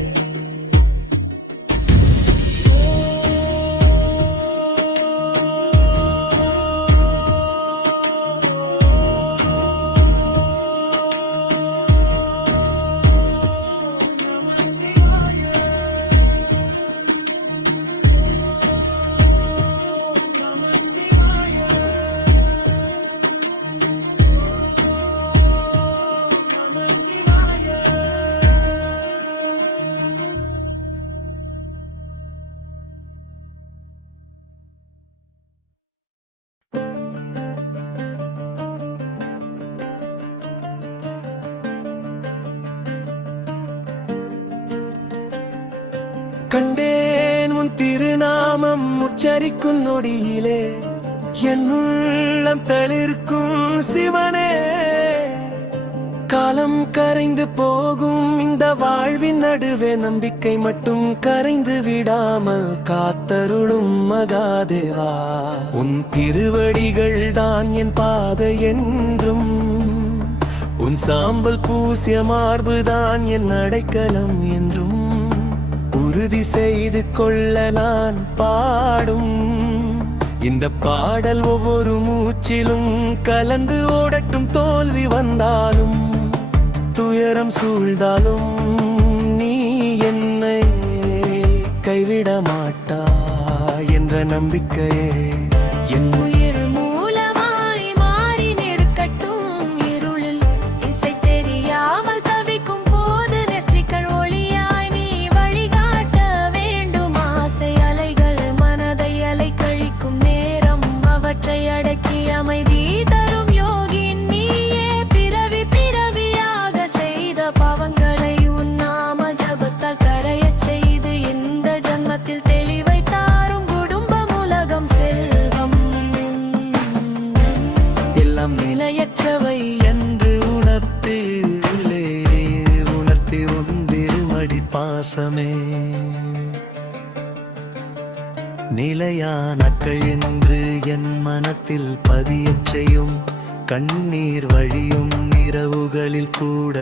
கண்டேன் உன் திருநாமம் உச்சரிக்கும் நொடியிலே என் உள்ளம் தளிர்க்கும் சிவனே. காலம் கரைந்து போகும் இந்த வாழ்வின் நடுவே நம்பிக்கை மட்டும் கரைந்து விடாமல் காத்தருளும் மகாதேவா. உன் திருவடிகள் தான் என் பாதை என்றும், உன் சாம்பல் பூசிய மார்புதான் என் அடைக்கலம் என்றும் உறுதி செய்து கொள்ள நான் பாடும் இந்த பாடல் ஒவ்வொரு மூச்சிலும் கலந்து ஓடட்டும். தோல்வி வந்தாலும் துயரம் சூழ்ந்தாலும் நீ என்னை கைவிட மாட்டாய் என்ற நம்பிக்கையே என் உயிர் மூலமாய் மாறி நிற்கட்டும். இருளில் இசை தெரியாமல் தவிக்கும் போது நெற்றிகள் ஒளியாய் நீ வழிகாட்ட வேண்டும். ஆசை அலைகள் மனதை அலை கழிக்கும் நேரம் அவற்றை அடக்கி அமைதி தரும் யோகி நீயே. பிறவி பிறவியாக செய்த பாவங்களை உன் நாம ஜபத்தால் கரையச் செய்து இந்த ஜன்மத்தில் தெளிவை தாரும். குடும்பம் உலகம் செல்வம் எல்லாம் நிலையற்றவை என்று உணர்த்தி உந்திருமடி பாசமே. நிலையானாக்கள் என்று என் மனத்தில் பதியச் செய்யும் கண்ணீர் வழியும் இரவுகளில் கூட